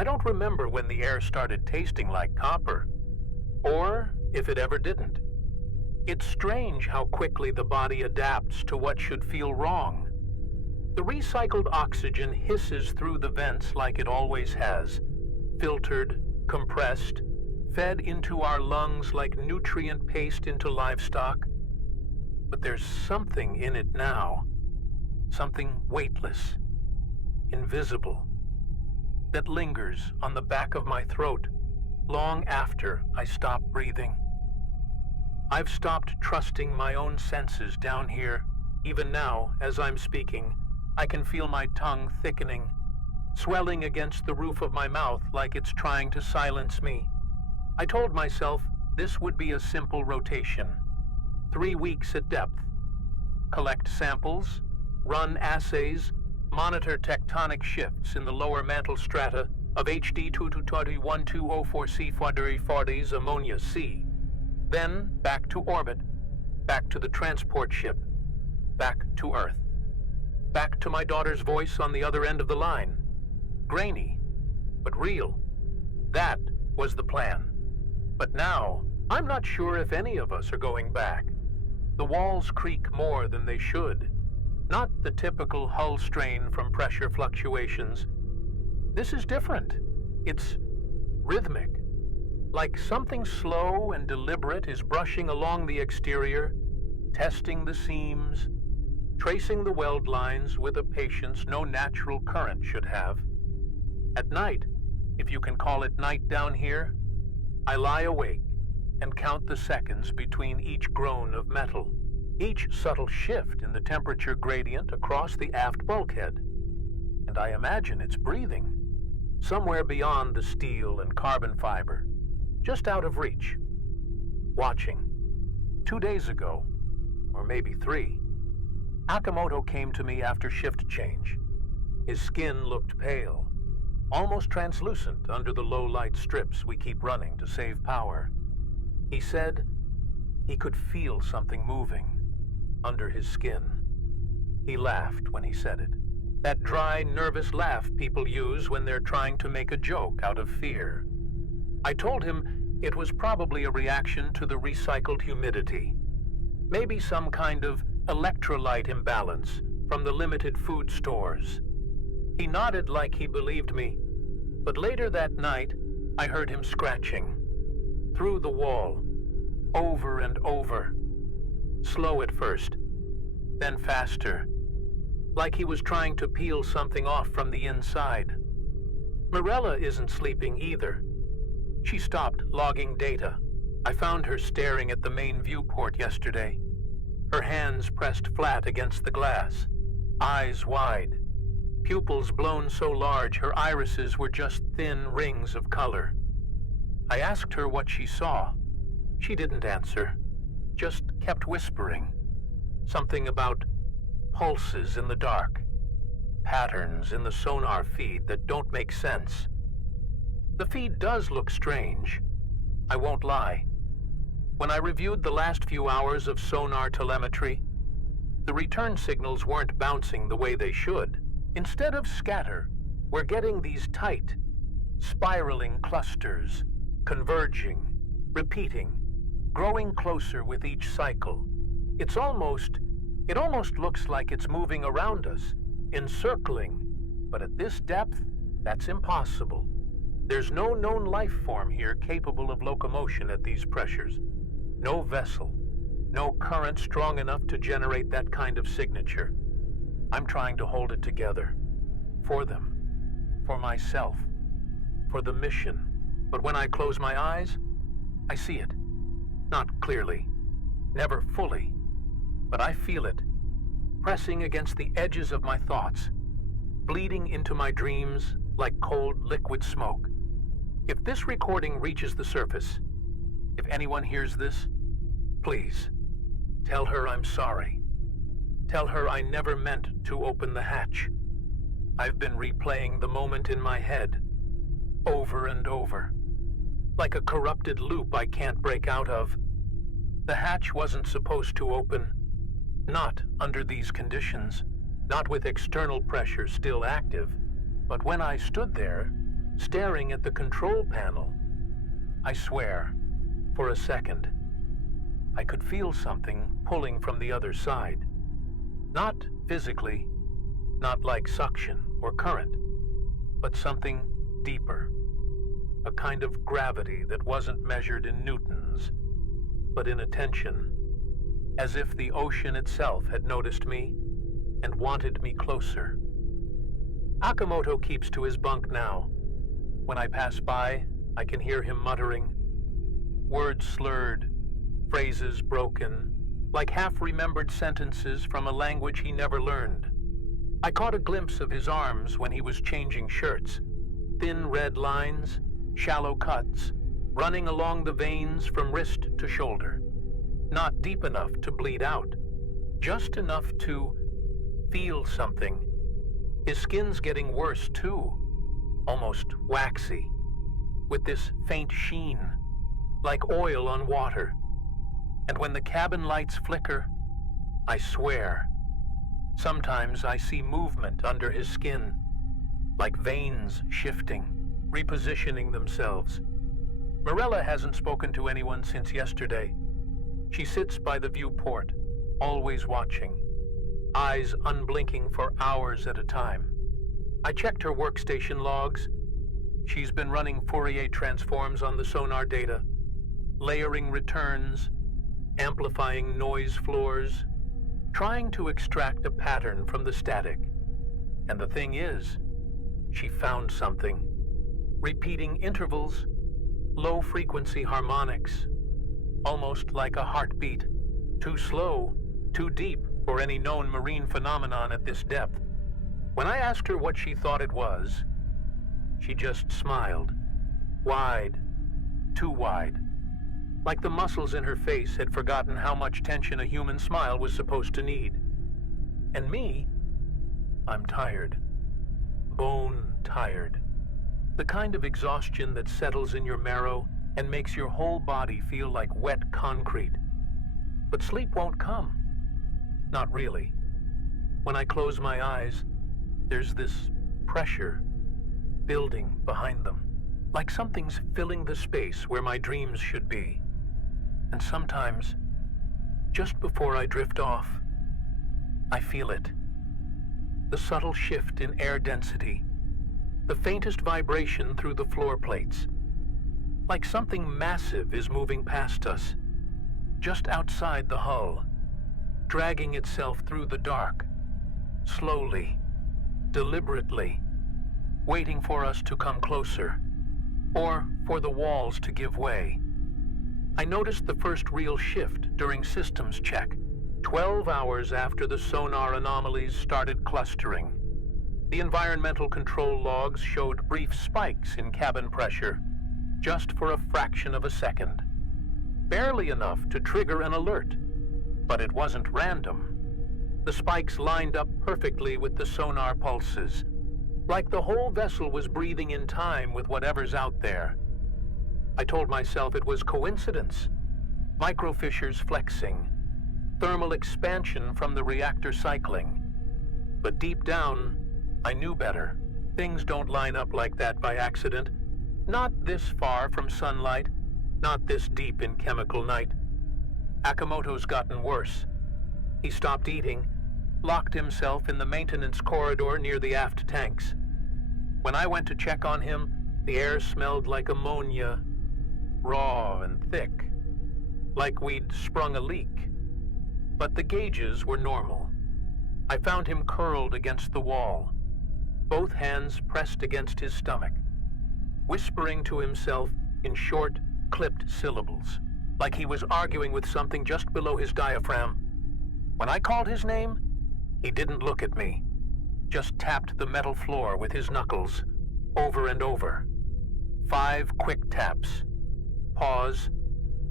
I don't remember when the air started tasting like copper, or if it ever didn't. It's strange how quickly the body adapts to what should feel wrong. The recycled oxygen hisses through the vents like it always has, filtered, compressed, fed into our lungs like nutrient paste into livestock. But there's something in it now, something weightless, invisible, that lingers on the back of my throat long after I stop breathing. I've stopped trusting my own senses down here. Even now, as I'm speaking, I can feel my tongue thickening, swelling against the roof of my mouth like it's trying to silence me. I told myself this would be a simple rotation. 3 weeks at depth. Collect samples, run assays, monitor tectonic shifts in the lower mantle strata of HD 2221204C Forties ammonia C. Then back to orbit, back to the transport ship, back to Earth. Back to my daughter's voice on the other end of the line. Grainy, but real. That was the plan. But now, I'm not sure if any of us are going back. The walls creak more than they should. Not the typical hull strain from pressure fluctuations. This is different. It's rhythmic. Like something slow and deliberate is brushing along the exterior, testing the seams, tracing the weld lines with a patience no natural current should have. At night, if you can call it night down here, I lie awake and count the seconds between each groan of metal, each subtle shift in the temperature gradient across the aft bulkhead. And I imagine it's breathing, somewhere beyond the steel and carbon fiber, just out of reach. Watching. 2 days ago, or maybe 3, Akamoto came to me after shift change. His skin looked pale, almost translucent under the low light strips we keep running to save power. He said he could feel something moving under his skin. He laughed when he said it. That dry, nervous laugh people use when they're trying to make a joke out of fear. I told him it was probably a reaction to the recycled humidity. Maybe some kind of electrolyte imbalance from the limited food stores. He nodded like he believed me, but later that night, I heard him scratching. Through the wall, over and over. Slow at first, then faster, like he was trying to peel something off from the inside. Mirella isn't sleeping either. She stopped logging data. I found her staring at the main viewport yesterday, her hands pressed flat against the glass, eyes wide, pupils blown so large her irises were just thin rings of color. I asked her what she saw. She didn't answer, just kept whispering. Something about pulses in the dark, patterns in the sonar feed that don't make sense. The feed does look strange, I won't lie. When I reviewed the last few hours of sonar telemetry, the return signals weren't bouncing the way they should. Instead of scatter, we're getting these tight, spiraling clusters, converging, repeating, growing closer with each cycle. It almost looks like it's moving around us, encircling, but at this depth, that's impossible. There's no known life form here capable of locomotion at these pressures. No vessel, no current strong enough to generate that kind of signature. I'm trying to hold it together. For them. For myself. For the mission. But when I close my eyes, I see it. Not clearly. Never fully. But I feel it. Pressing against the edges of my thoughts. Bleeding into my dreams like cold liquid smoke. If this recording reaches the surface, if anyone hears this, please, tell her I'm sorry. Tell her I never meant to open the hatch. I've been replaying the moment in my head, over and over, like a corrupted loop I can't break out of. The hatch wasn't supposed to open, not under these conditions, not with external pressure still active, but when I stood there, staring at the control panel. I swear, for a second, I could feel something pulling from the other side. Not physically, not like suction or current, but something deeper. A kind of gravity that wasn't measured in newtons, but in attention, as if the ocean itself had noticed me and wanted me closer. Akamoto keeps to his bunk now. When I pass by, I can hear him muttering, words slurred, phrases broken, like half-remembered sentences from a language he never learned. I caught a glimpse of his arms when he was changing shirts, thin red lines, shallow cuts, running along the veins from wrist to shoulder. Not deep enough to bleed out, just enough to feel something. His skin's getting worse too, almost waxy, with this faint sheen, like oil on water. And when the cabin lights flicker, I swear, sometimes I see movement under his skin, like veins shifting, repositioning themselves. Morella hasn't spoken to anyone since yesterday. She sits by the viewport, always watching, eyes unblinking for hours at a time. I checked her workstation logs. She's been running Fourier transforms on the sonar data, layering returns, amplifying noise floors, trying to extract a pattern from the static. And the thing is, she found something. Repeating intervals, low-frequency harmonics, almost like a heartbeat, too slow, too deep for any known marine phenomenon at this depth. When I asked her what she thought it was, she just smiled, wide, too wide, like the muscles in her face had forgotten how much tension a human smile was supposed to need. And me, I'm tired, bone tired. The kind of exhaustion that settles in your marrow and makes your whole body feel like wet concrete. But sleep won't come. Not really. When I close my eyes, there's this pressure building behind them, like something's filling the space where my dreams should be. And sometimes, just before I drift off, I feel it. The subtle shift in air density, the faintest vibration through the floor plates, like something massive is moving past us, just outside the hull, dragging itself through the dark, slowly, deliberately, waiting for us to come closer, or for the walls to give way. I noticed the first real shift during systems check, 12 hours after the sonar anomalies started clustering. The environmental control logs showed brief spikes in cabin pressure, just for a fraction of a second. Barely enough to trigger an alert, but it wasn't random. The spikes lined up perfectly with the sonar pulses, like the whole vessel was breathing in time with whatever's out there. I told myself it was coincidence, microfissures flexing, thermal expansion from the reactor cycling. But deep down, I knew better. Things don't line up like that by accident. Not this far from sunlight, not this deep in chemical night. Akamoto's gotten worse. He stopped eating, locked himself in the maintenance corridor near the aft tanks. When I went to check on him, the air smelled like ammonia, raw and thick, like we'd sprung a leak. But the gauges were normal. I found him curled against the wall, both hands pressed against his stomach, whispering to himself in short, clipped syllables, like he was arguing with something just below his diaphragm. When I called his name, he didn't look at me, just tapped the metal floor with his knuckles, over and over. 5 quick taps. Pause.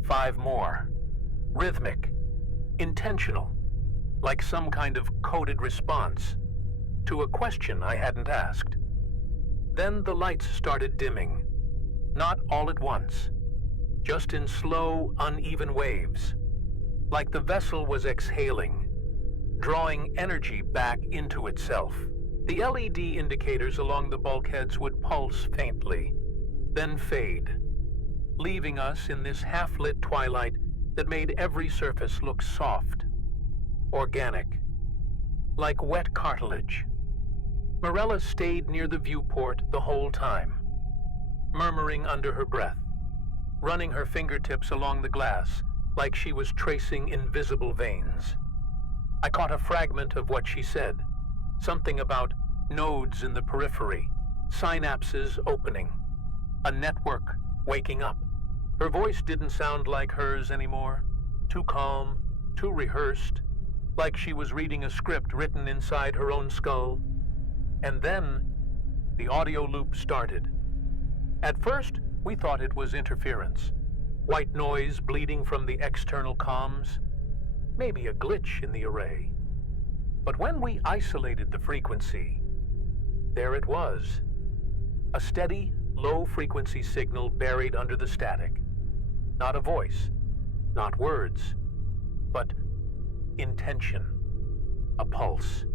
5 more. Rhythmic. Intentional. Like some kind of coded response to a question I hadn't asked. Then the lights started dimming. Not all at once. Just in slow, uneven waves. Like the vessel was exhaling, drawing energy back into itself. The LED indicators along the bulkheads would pulse faintly, then fade, leaving us in this half-lit twilight that made every surface look soft, organic, like wet cartilage. Morella stayed near the viewport the whole time, murmuring under her breath, running her fingertips along the glass like she was tracing invisible veins. I caught a fragment of what she said, something about nodes in the periphery, synapses opening, a network waking up. Her voice didn't sound like hers anymore, too calm, too rehearsed, like she was reading a script written inside her own skull. And then, the audio loop started. At first, we thought it was interference, white noise bleeding from the external comms, maybe a glitch in the array. But when we isolated the frequency, there it was, a steady, low-frequency signal buried under the static. Not a voice, not words, but intention, a pulse,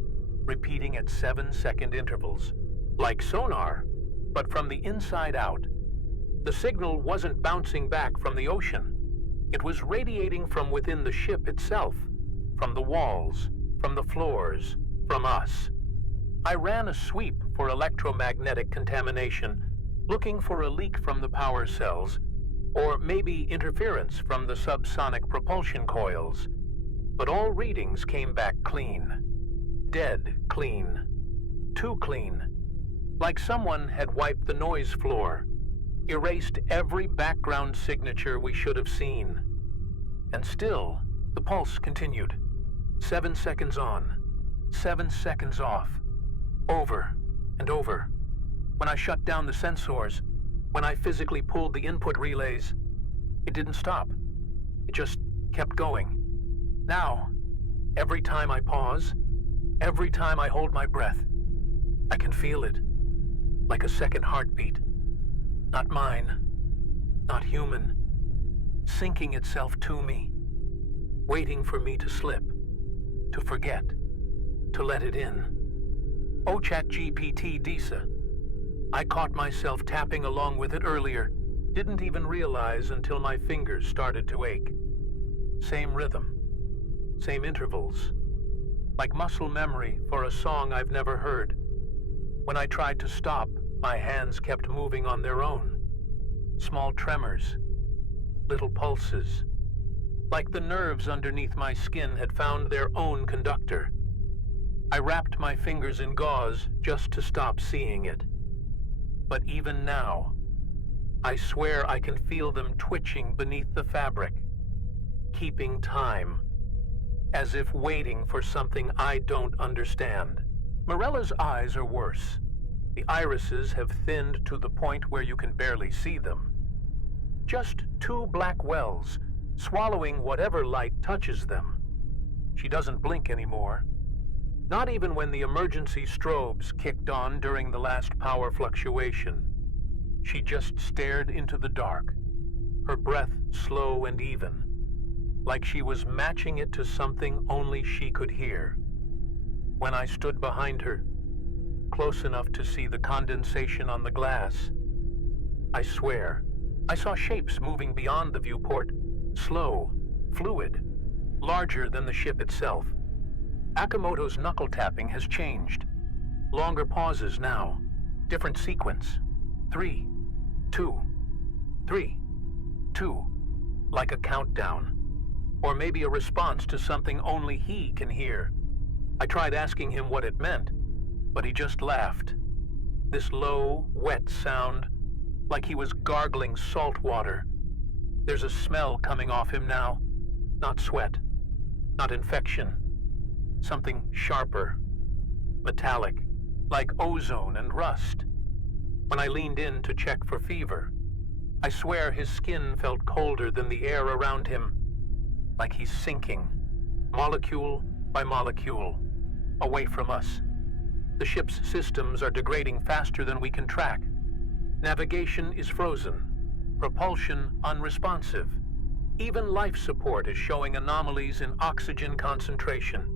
repeating at 7-second intervals, like sonar, but from the inside out. The signal wasn't bouncing back from the ocean. It was radiating from within the ship itself, from the walls, from the floors, from us. I ran a sweep for electromagnetic contamination, looking for a leak from the power cells, or maybe interference from the subsonic propulsion coils. But all readings came back clean. Dead clean. Too clean. Like someone had wiped the noise floor, erased every background signature we should have seen. And still, the pulse continued. 7 seconds on, 7 seconds off. Over and over. When I shut down the sensors, when I physically pulled the input relays, it didn't stop. It just kept going. Now, every time I pause, every time I hold my breath, I can feel it, like a second heartbeat. Not mine, not human, sinking itself to me, waiting for me to slip, to forget, to let it in. Oh, ChatGPT Disa. I caught myself tapping along with it earlier, didn't even realize until my fingers started to ache. Same rhythm, same intervals, like muscle memory for a song I've never heard. When I tried to stop, my hands kept moving on their own. Small tremors, little pulses, like the nerves underneath my skin had found their own conductor. I wrapped my fingers in gauze just to stop seeing it. But even now, I swear I can feel them twitching beneath the fabric, keeping time, as if waiting for something I don't understand. Morella's eyes are worse. The irises have thinned to the point where you can barely see them. Just two black wells, swallowing whatever light touches them. She doesn't blink anymore. Not even when the emergency strobes kicked on during the last power fluctuation. She just stared into the dark, her breath slow and even, like she was matching it to something only she could hear. When I stood behind her, close enough to see the condensation on the glass, I swear, I saw shapes moving beyond the viewport, slow, fluid, larger than the ship itself. Akamoto's knuckle tapping has changed. Longer pauses now. Different sequence. 3, 2, 3, 2. Like a countdown. Or maybe a response to something only he can hear. I tried asking him what it meant, but he just laughed. This low, wet sound, like he was gargling salt water. There's a smell coming off him now. Not sweat. Not infection. Something sharper, metallic, like ozone and rust. When I leaned in to check for fever, I swear his skin felt colder than the air around him, like he's sinking, molecule by molecule, away from us. The ship's systems are degrading faster than we can track. Navigation is frozen, propulsion unresponsive. Even life support is showing anomalies in oxygen concentration.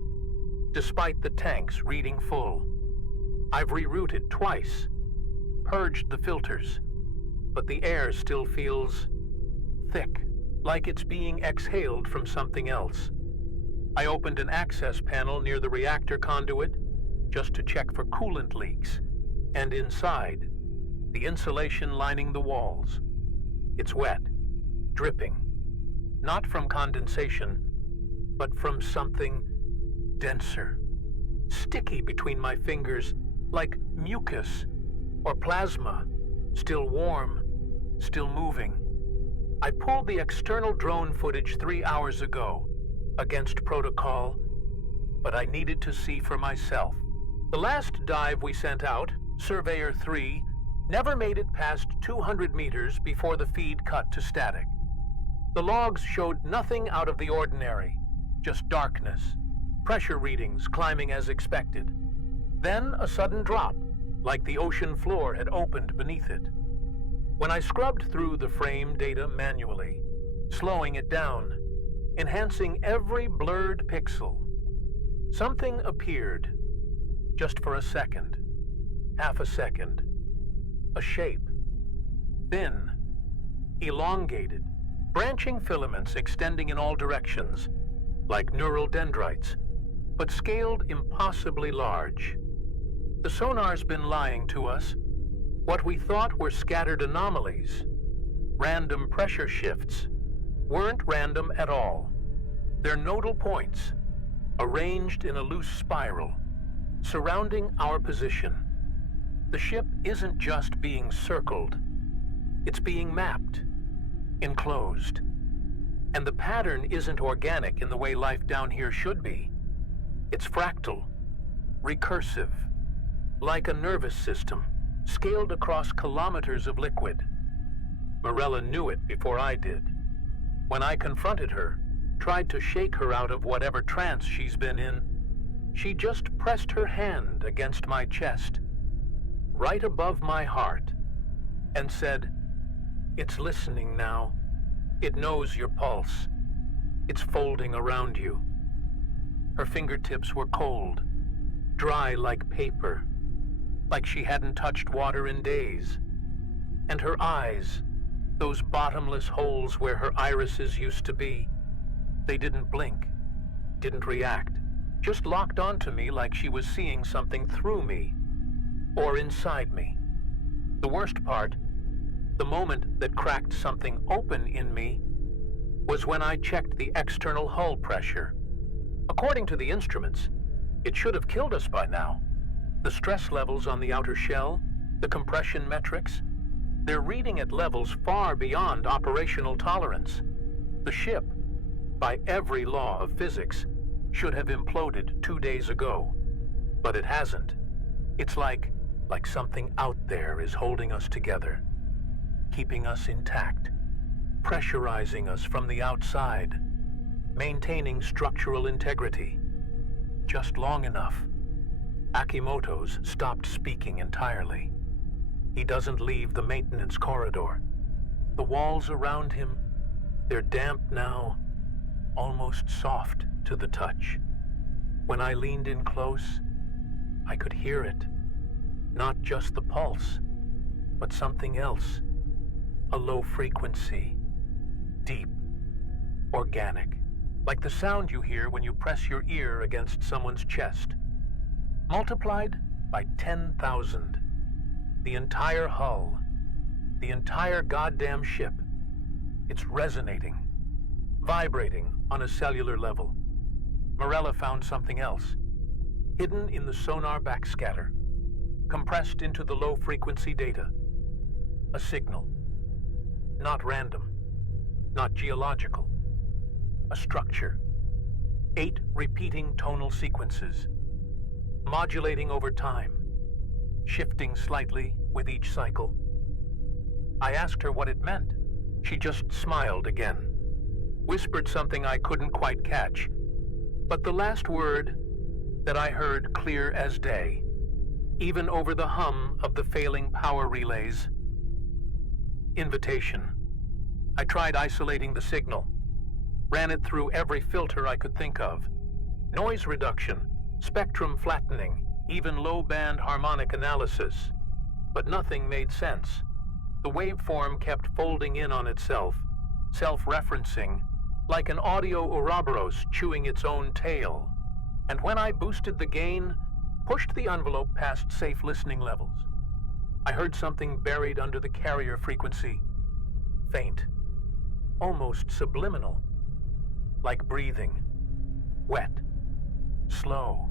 Despite the tanks reading full. I've rerouted twice. purged the filters, but the air still feels thick, like it's being exhaled from something else. I opened an access panel near the reactor conduit just to check for coolant leaks, and inside, the insulation lining the walls. It's wet, dripping, not from condensation, but from something denser, sticky between my fingers, like mucus or plasma, still warm, still moving. I pulled the external drone footage 3 hours ago, against protocol, but I needed to see for myself. The last dive we sent out, Surveyor 3, never made it past 200 meters before the feed cut to static. The logs showed nothing out of the ordinary, just darkness, pressure readings climbing as expected. Then a sudden drop, like the ocean floor had opened beneath it. When I scrubbed through the frame data manually, slowing it down, enhancing every blurred pixel, something appeared, just for a second, half a second. A shape, thin, elongated, branching filaments extending in all directions, like neural dendrites, but scaled impossibly large. The sonar's been lying to us. What we thought were scattered anomalies, random pressure shifts, weren't random at all. They're nodal points, arranged in a loose spiral, surrounding our position. The ship isn't just being circled, it's being mapped, enclosed. And the pattern isn't organic in the way life down here should be. It's fractal, recursive, like a nervous system, scaled across kilometers of liquid. Morella knew it before I did. When I confronted her, tried to shake her out of whatever trance she's been in, she just pressed her hand against my chest, right above my heart, and said, "It's listening now. It knows your pulse. It's folding around you." Her fingertips were cold, dry like paper, like she hadn't touched water in days. And her eyes, those bottomless holes where her irises used to be, they didn't blink, didn't react, just locked onto me like she was seeing something through me, or inside me. The worst part, the moment that cracked something open in me, was when I checked the external hull pressure. According to the instruments, it should have killed us by now. The stress levels on the outer shell, the compression metrics, they're reading at levels far beyond operational tolerance. The ship, by every law of physics, should have imploded 2 days ago, but it hasn't. It's like something out there is holding us together, keeping us intact, pressurizing us from the outside, maintaining structural integrity. Just long enough. Akimoto's stopped speaking entirely. He doesn't leave the maintenance corridor. The walls around him, they're damp now, almost soft to the touch. When I leaned in close, I could hear it. Not just the pulse, but something else. A low frequency, deep, organic, like the sound you hear when you press your ear against someone's chest. Multiplied by 10,000. The entire hull, the entire goddamn ship. It's resonating, vibrating on a cellular level. Morella found something else, hidden in the sonar backscatter, compressed into the low-frequency data. A signal. Not random, not geological. A structure. 8 repeating tonal sequences, modulating over time, shifting slightly with each cycle. I asked her what it meant. She just smiled again, whispered something I couldn't quite catch, but the last word that I heard clear as day, even over the hum of the failing power relays. Invitation. I tried isolating the signal, ran it through every filter I could think of. Noise reduction, spectrum flattening, even low-band harmonic analysis. but nothing made sense. The waveform kept folding in on itself, self-referencing, like an audio Ouroboros chewing its own tail. And when I boosted the gain, pushed the envelope past safe listening levels, I heard something buried under the carrier frequency. Faint, almost subliminal, like breathing. Wet, slow,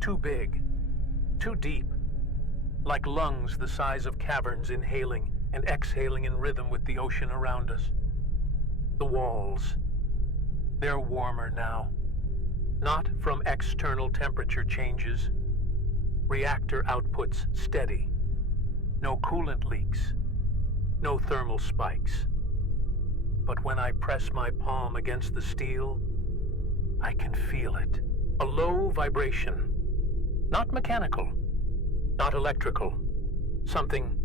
too big, too deep, like lungs the size of caverns inhaling and exhaling in rhythm with the ocean around us. The walls, they're warmer now, not from external temperature changes. Reactor outputs steady. No coolant leaks, no thermal spikes. But when I press my palm against the steel, I can feel it. A low vibration. Not mechanical, not electrical. Something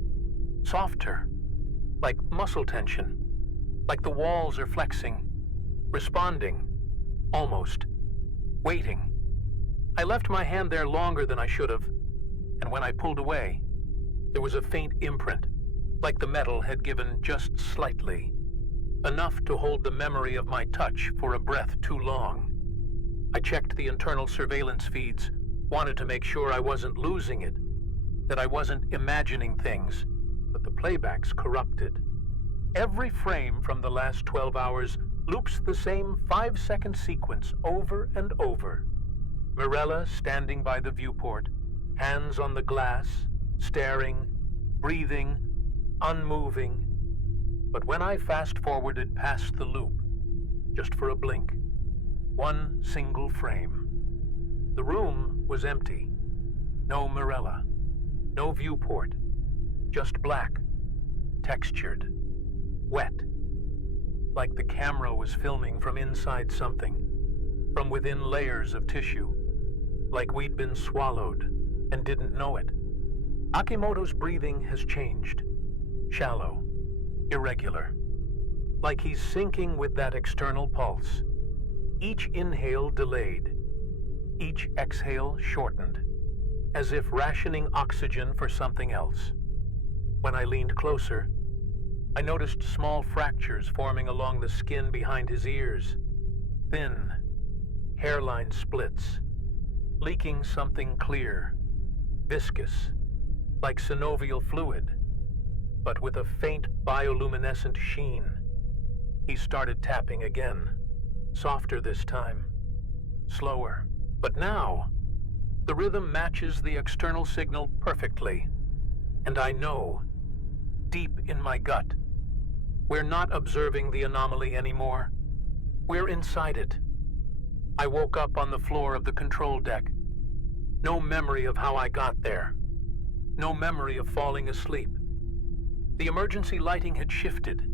softer, like muscle tension. Like the walls are flexing, responding, almost, waiting. I left my hand there longer than I should have, and when I pulled away, there was a faint imprint, like the metal had given just slightly, enough to hold the memory of my touch for a breath too long. I checked the internal surveillance feeds, wanted to make sure I wasn't losing it, that I wasn't imagining things, but the playback's corrupted. Every frame from the last 12 hours loops the same 5-second sequence over and over. Mirella standing by the viewport, hands on the glass, staring, breathing, unmoving. But when I fast-forwarded past the loop, just for a blink, one single frame, the room was empty. No Mirella, no viewport, just black, textured, wet, like the camera was filming from inside something, from within layers of tissue, like we'd been swallowed and didn't know it. Akimoto's breathing has changed, shallow, irregular, like he's syncing with that external pulse. Each inhale delayed, each exhale shortened, as if rationing oxygen for something else. When I leaned closer, I noticed small fractures forming along the skin behind his ears. Thin, hairline splits, leaking something clear, viscous, like synovial fluid, but with a faint bioluminescent sheen. He started tapping again, softer this time, slower. But now, the rhythm matches the external signal perfectly. And I know, deep in my gut, we're not observing the anomaly anymore. We're inside it. I woke up on the floor of the control deck. No memory of how I got there. No memory of falling asleep. The emergency lighting had shifted.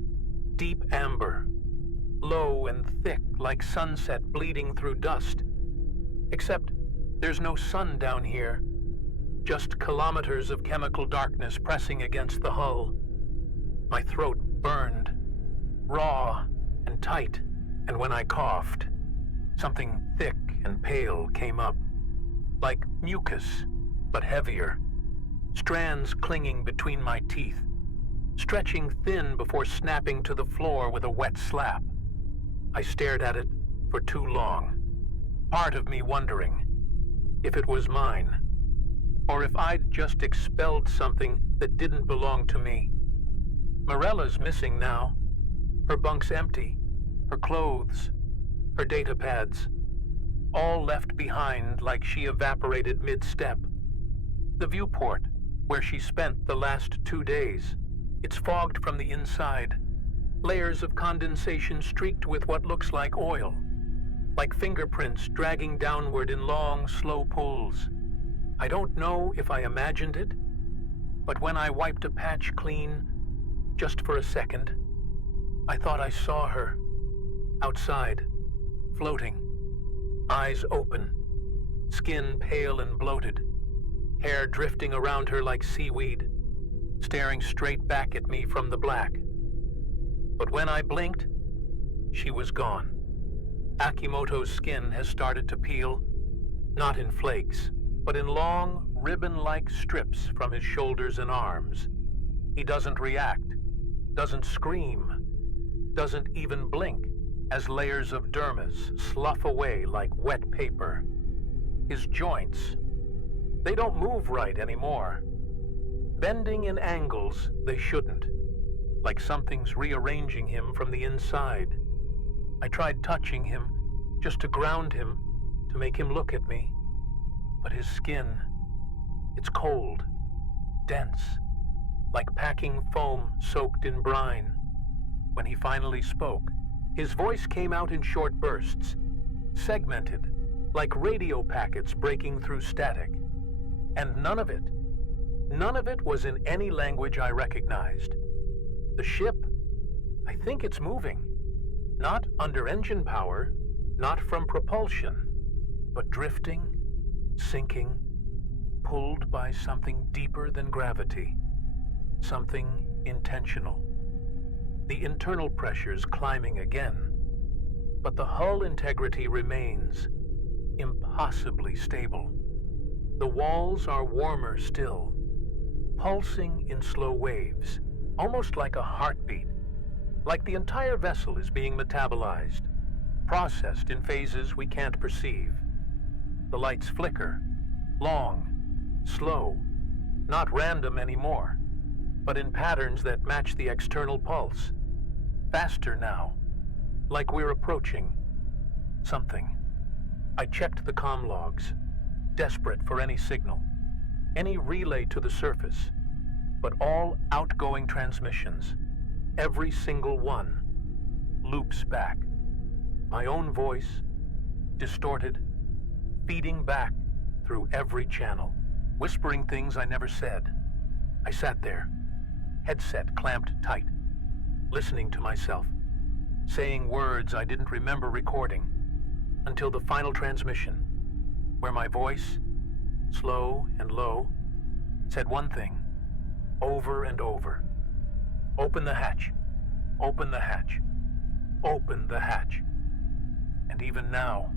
Deep amber. Low and thick like sunset bleeding through dust. Except there's no sun down here. Just kilometers of chemical darkness pressing against the hull. My throat burned, raw and tight, and when I coughed, something thick and pale came up, like mucus, but heavier, strands clinging between my teeth, stretching thin before snapping to the floor with a wet slap. I stared at it for too long, part of me wondering if it was mine, or if I'd just expelled something that didn't belong to me. Mirella's missing now. Her bunk's empty. Her clothes. Her data pads. All left behind like she evaporated mid-step. The viewport, where she spent the last 2 days, it's fogged from the inside. Layers of condensation streaked with what looks like oil. Like fingerprints dragging downward in long, slow pulls. I don't know if I imagined it, but when I wiped a patch clean, just for a second, I thought I saw her, outside, floating, eyes open, skin pale and bloated, hair drifting around her like seaweed, staring straight back at me from the black. But when I blinked, she was gone. Akimoto's skin has started to peel, not in flakes, but in long, ribbon-like strips from his shoulders and arms. He doesn't react, doesn't scream, doesn't even blink as layers of dermis slough away like wet paper. His joints, they don't move right anymore. Bending in angles they shouldn't, like something's rearranging him from the inside. I tried touching him, just to ground him, to make him look at me. But his skin, it's cold, dense, like packing foam soaked in brine. When he finally spoke, his voice came out in short bursts, segmented, like radio packets breaking through static. And none of it was in any language I recognized. The ship, I think it's moving. Not under engine power, not from propulsion, but drifting, sinking, pulled by something deeper than gravity, something intentional. The internal pressures climbing again, but the hull integrity remains impossibly stable. The walls are warmer still, pulsing in slow waves, almost like a heartbeat, like the entire vessel is being metabolized, processed in phases we can't perceive. The lights flicker, long, slow, not random anymore, but in patterns that match the external pulse. Faster now, like we're approaching something. I checked the comm logs, desperate for any signal, any relay to the surface, but all outgoing transmissions, every single one, loops back. My own voice, distorted, feeding back through every channel, whispering things I never said. I sat there, headset clamped tight, listening to myself, saying words I didn't remember recording, until the final transmission, where my voice, slow and low, said one thing, over and over. Open the hatch, open the hatch, open the hatch. And even now,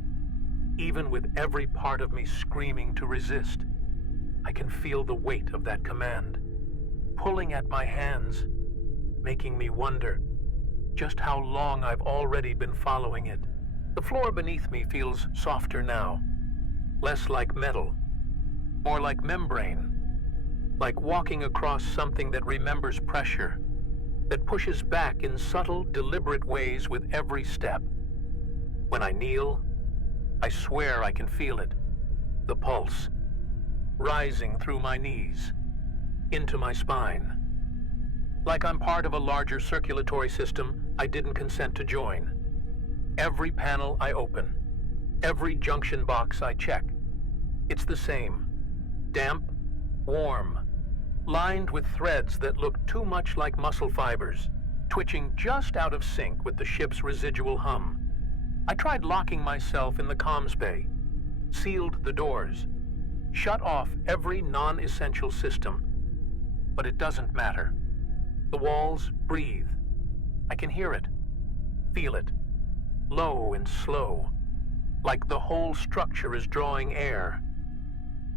even with every part of me screaming to resist, I can feel the weight of that command, pulling at my hands, making me wonder just how long I've already been following it. The floor beneath me feels softer now, less like metal, more like membrane, like walking across something that remembers pressure, that pushes back in subtle, deliberate ways with every step. When I kneel, I swear I can feel it, the pulse, rising through my knees, into my spine. Like I'm part of a larger circulatory system I didn't consent to join. Every panel I open, every junction box I check, it's the same. Damp, warm, lined with threads that look too much like muscle fibers, twitching just out of sync with the ship's residual hum. I tried locking myself in the comms bay, sealed the doors, shut off every non-essential system, but it doesn't matter. The walls breathe. I can hear it, feel it, low and slow, like the whole structure is drawing air,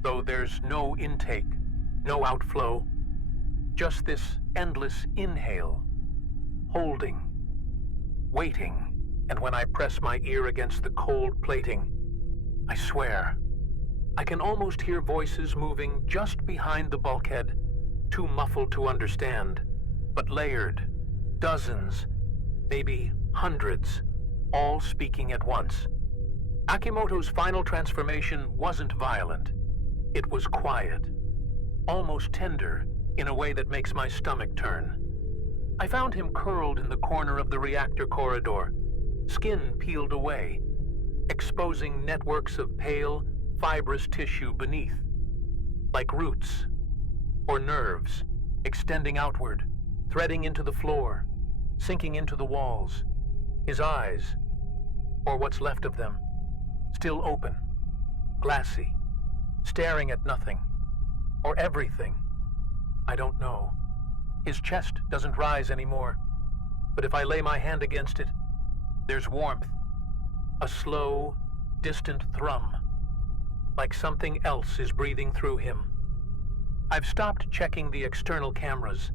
though there's no intake, no outflow, just this endless inhale, holding, waiting, and when I press my ear against the cold plating, I swear, I can almost hear voices moving just behind the bulkhead, too muffled to understand, but layered, dozens, maybe hundreds, all speaking at once. Akimoto's final transformation wasn't violent. It was quiet, almost tender, in a way that makes my stomach turn. I found him curled in the corner of the reactor corridor, skin peeled away, exposing networks of pale, fibrous tissue beneath, like roots or nerves, extending outward, threading into the floor, sinking into the walls. His eyes, or what's left of them, still open, glassy, staring at nothing, or everything. I don't know. His chest doesn't rise anymore, but if I lay my hand against it, there's warmth, a slow, distant thrum. like something else is breathing through him. I've stopped checking the external cameras.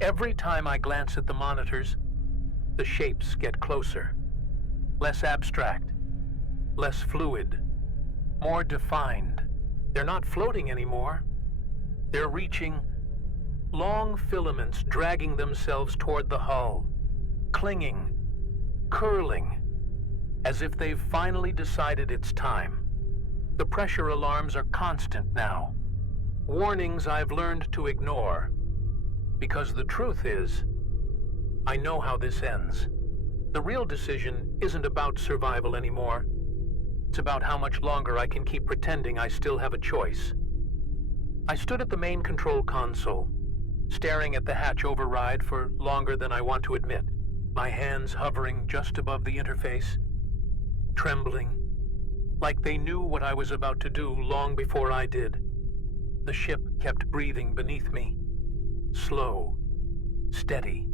Every time I glance at the monitors, the shapes get closer. Less abstract, less fluid, more defined. They're not floating anymore. They're reaching, long filaments dragging themselves toward the hull, clinging, curling, as if they've finally decided it's time. The pressure alarms are constant now, warnings I've learned to ignore, because the truth is, I know how this ends. The real decision isn't about survival anymore. It's about how much longer I can keep pretending I still have a choice. I stood at the main control console, staring at the hatch override for longer than I want to admit, my hands hovering just above the interface, trembling, like they knew what I was about to do long before I did. The ship kept breathing beneath me, slow, steady,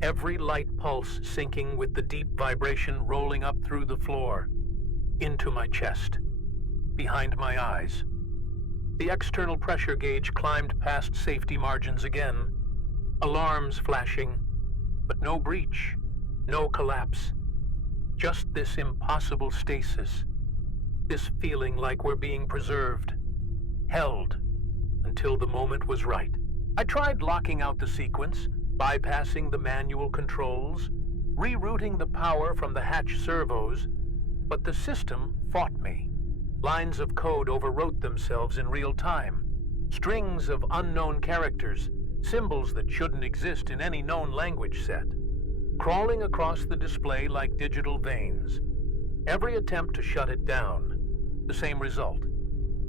every light pulse syncing with the deep vibration rolling up through the floor, into my chest, behind my eyes. The external pressure gauge climbed past safety margins again, alarms flashing, but no breach, no collapse. Just this impossible stasis, this feeling like we're being preserved, held, until the moment was right. I tried locking out the sequence, bypassing the manual controls, rerouting the power from the hatch servos, but the system fought me. Lines of code overwrote themselves in real time. Strings of unknown characters, symbols that shouldn't exist in any known language set, crawling across the display like digital veins. Every attempt to shut it down, the same result.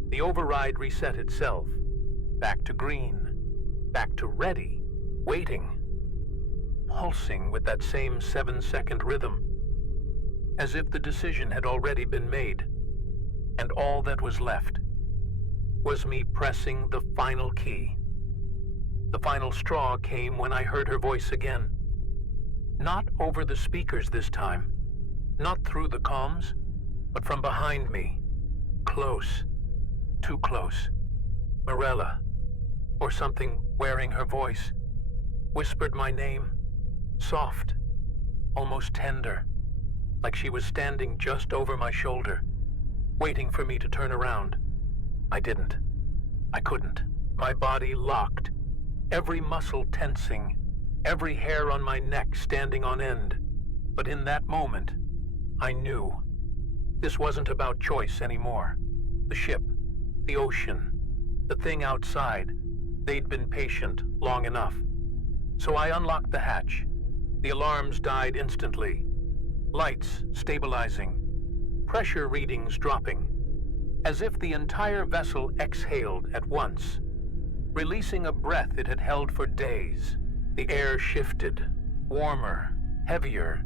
The override reset itself, back to green, back to ready, waiting, pulsing with that same 7-second rhythm, as if the decision had already been made. And all that was left was me pressing the final key. The final straw came when I heard her voice again. Not over the speakers this time, not through the comms, but from behind me, close, too close. Morella, or something wearing her voice, whispered my name, soft, almost tender, like she was standing just over my shoulder, waiting for me to turn around. I didn't. I couldn't. My body locked, every muscle tensing, every hair on my neck standing on end. But in that moment, I knew. This wasn't about choice anymore. The ship, the ocean, the thing outside, they'd been patient long enough. So I unlocked the hatch. The alarms died instantly. Lights stabilizing. Pressure readings dropping, as if the entire vessel exhaled at once, releasing a breath it had held for days. The air shifted, warmer, heavier,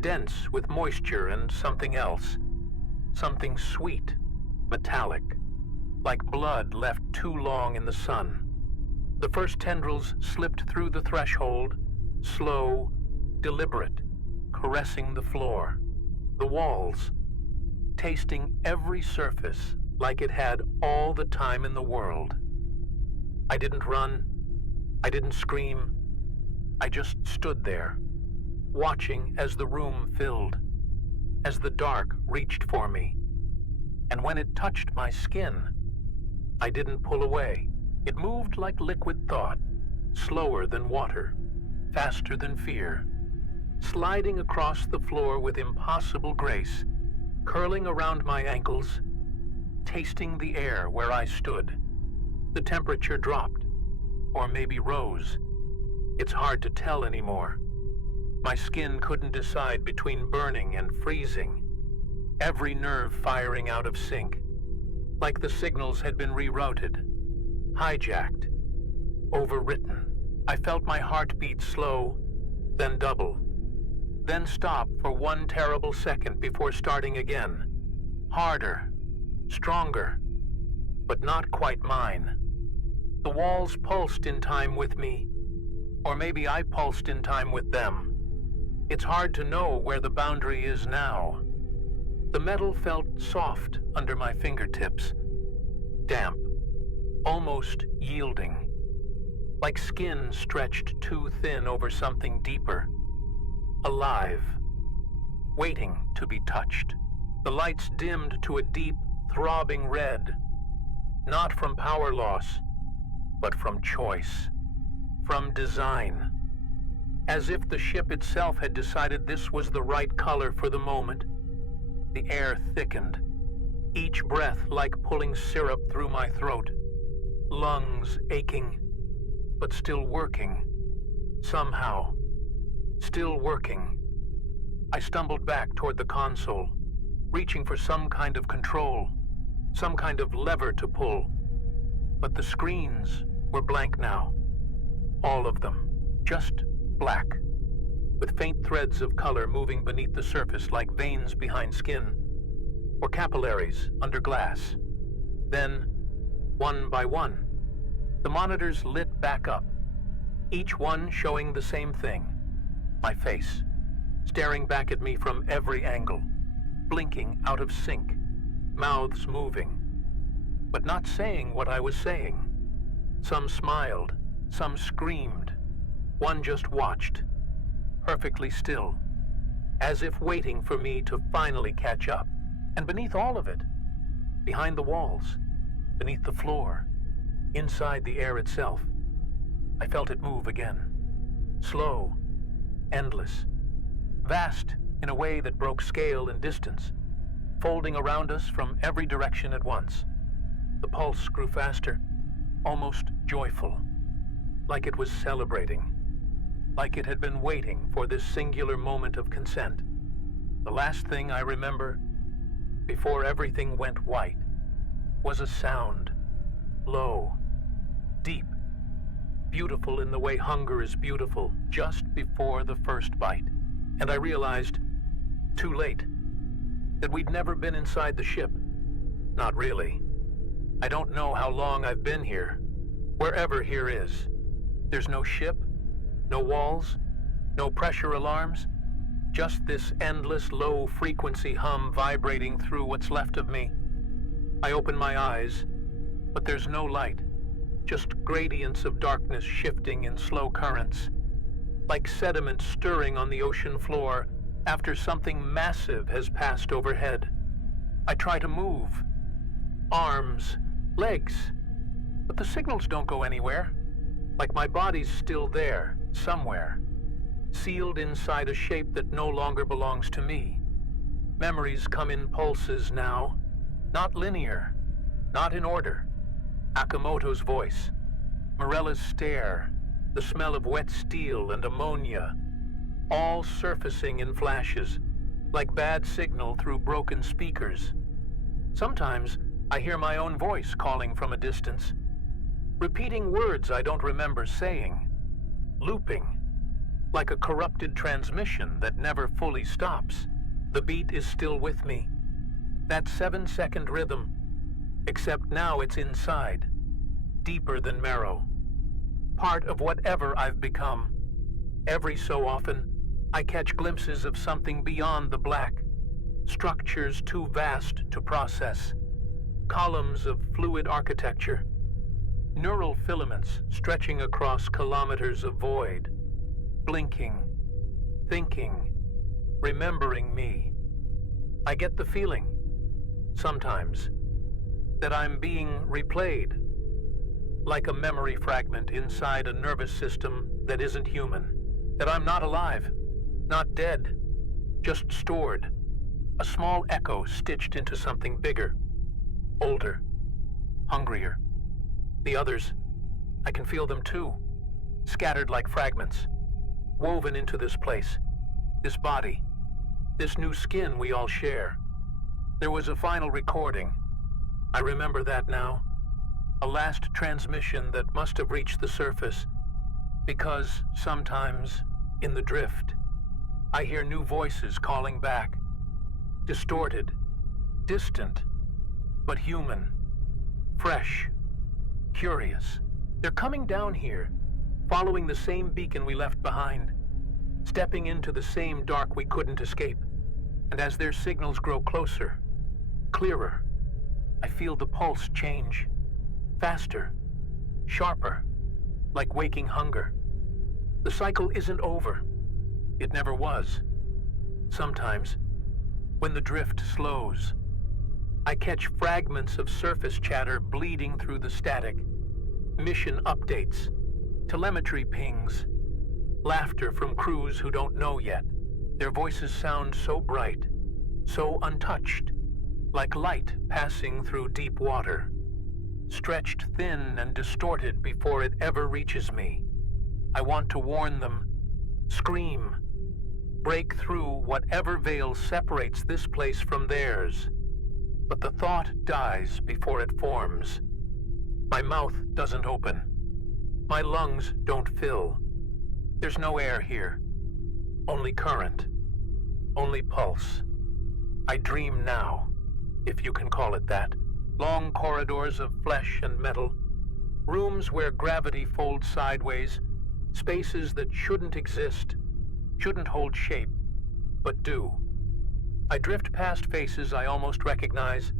dense with moisture and something else. Something sweet, metallic, like blood left too long in the sun. The first tendrils slipped through the threshold, slow, deliberate, caressing the floor, the walls, tasting every surface like it had all the time in the world. I didn't run. I didn't scream. I just stood there, watching as the room filled, as the dark reached for me. And when it touched my skin, I didn't pull away. It moved like liquid thought, slower than water, faster than fear, sliding across the floor with impossible grace, curling around my ankles, tasting the air where I stood. The temperature dropped, or maybe rose. It's hard to tell anymore. My skin couldn't decide between burning and freezing, every nerve firing out of sync, like the signals had been rerouted, hijacked, overwritten. I felt my heartbeat slow, then double, then stop for one terrible second before starting again. Harder, stronger, but not quite mine. The walls pulsed in time with me, or maybe I pulsed in time with them. It's hard to know where the boundary is now. The metal felt soft under my fingertips, damp, almost yielding, like skin stretched too thin over something deeper, alive, waiting to be touched. The lights dimmed to a deep, throbbing red, not from power loss, but from choice, from design. As if the ship itself had decided this was the right color for the moment. The air thickened, each breath like pulling syrup through my throat, lungs aching, but still working, somehow, still working. I stumbled back toward the console, reaching for some kind of control, some kind of lever to pull. But the screens were blank now. All of them, just black, with faint threads of color moving beneath the surface like veins behind skin, or capillaries under glass. Then, one by one, the monitors lit back up, each one showing the same thing, my face, staring back at me from every angle, blinking out of sync, mouths moving, but not saying what I was saying. Some smiled, some screamed, one just watched, perfectly still, as if waiting for me to finally catch up. And beneath all of it, behind the walls, beneath the floor, inside the air itself, I felt it move again. Slow, endless, vast in a way that broke scale and distance, folding around us from every direction at once. The pulse grew faster, almost joyful, like it was celebrating, like it had been waiting for this singular moment of consent. The last thing I remember, before everything went white, was a sound, low, deep, beautiful in the way hunger is beautiful, just before the first bite. And I realized, too late, that we'd never been inside the ship. Not really. I don't know how long I've been here, wherever here is. There's no ship, no walls, no pressure alarms, just this endless low-frequency hum vibrating through what's left of me. I open my eyes, but there's no light, just gradients of darkness shifting in slow currents, like sediment stirring on the ocean floor after something massive has passed overhead. I try to move, arms, legs, but the signals don't go anywhere, like my body's still there, somewhere, sealed inside a shape that no longer belongs to me. Memories come in pulses now, not linear, not in order. Akamoto's voice, Morella's stare, the smell of wet steel and ammonia, all surfacing in flashes, like bad signal through broken speakers. Sometimes I hear my own voice calling from a distance, repeating words I don't remember saying, looping, like a corrupted transmission that never fully stops. The beat is still with me, that 7-second rhythm, except now it's inside, deeper than marrow, part of whatever I've become. Every so often, I catch glimpses of something beyond the black, structures too vast to process, columns of fluid architecture, neural filaments stretching across kilometers of void, blinking, thinking, remembering me. I get the feeling, sometimes, that I'm being replayed, like a memory fragment inside a nervous system that isn't human, that I'm not alive, not dead, just stored, a small echo stitched into something bigger, older, hungrier. The others, I can feel them too, scattered like fragments, woven into this place, this body, this new skin we all share. There was a final recording. I remember that now. A last transmission that must have reached the surface, because sometimes, in the drift, I hear new voices calling back, distorted, distant, but human, fresh, curious. They're coming down here, following the same beacon we left behind, stepping into the same dark we couldn't escape. And as their signals grow closer, clearer, I feel the pulse change. Faster, sharper, like waking hunger. The cycle isn't over. It never was. Sometimes, when the drift slows, I catch fragments of surface chatter bleeding through the static. Mission updates, telemetry pings, laughter from crews who don't know yet. Their voices sound so bright, so untouched, like light passing through deep water, stretched thin and distorted before it ever reaches me. I want to warn them, scream, break through whatever veil separates this place from theirs. But the thought dies before it forms. My mouth doesn't open. My lungs don't fill. There's no air here. Only current. Only pulse. I dream now, if you can call it that. Long corridors of flesh and metal. Rooms where gravity folds sideways. Spaces that shouldn't exist. Shouldn't hold shape, but do. I drift past faces I almost recognize.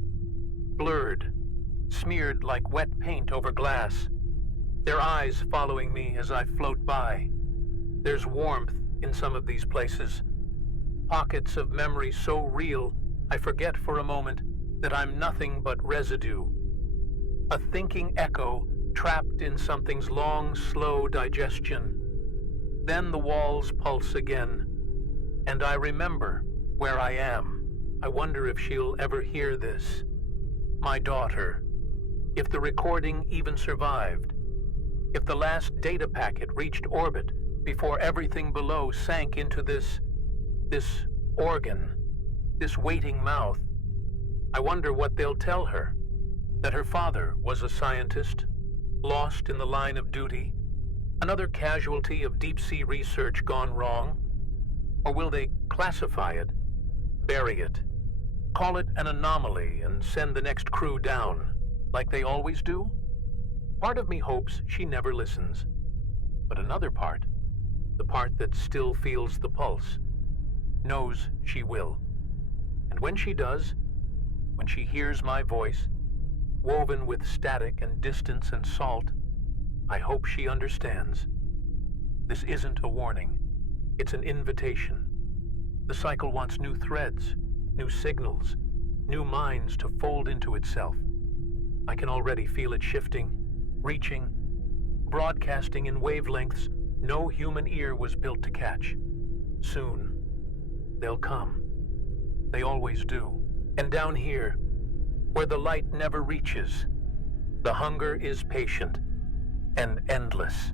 Blurred. Smeared like wet paint over glass. Their eyes following me as I float by. There's warmth in some of these places. Pockets of memory so real, I forget for a moment that I'm nothing but residue. A thinking echo trapped in something's long, slow digestion. Then the walls pulse again, and I remember where I am. I wonder if she'll ever hear this. My daughter. If the recording even survived. If the last data packet reached orbit before everything below sank into this organ, this waiting mouth. I wonder what they'll tell her. That her father was a scientist, lost in the line of duty, another casualty of deep-sea research gone wrong? Or will they classify it, bury it, call it an anomaly and send the next crew down, like they always do? Part of me hopes she never listens. But another part, the part that still feels the pulse, knows she will. And when she does, when she hears my voice, woven with static and distance and salt, I hope she understands. This isn't a warning. It's an invitation. The cycle wants new threads, new signals, new minds to fold into itself. I can already feel it shifting, reaching, broadcasting in wavelengths no human ear was built to catch. Soon, they'll come. They always do. And down here, where the light never reaches, the hunger is patient and endless.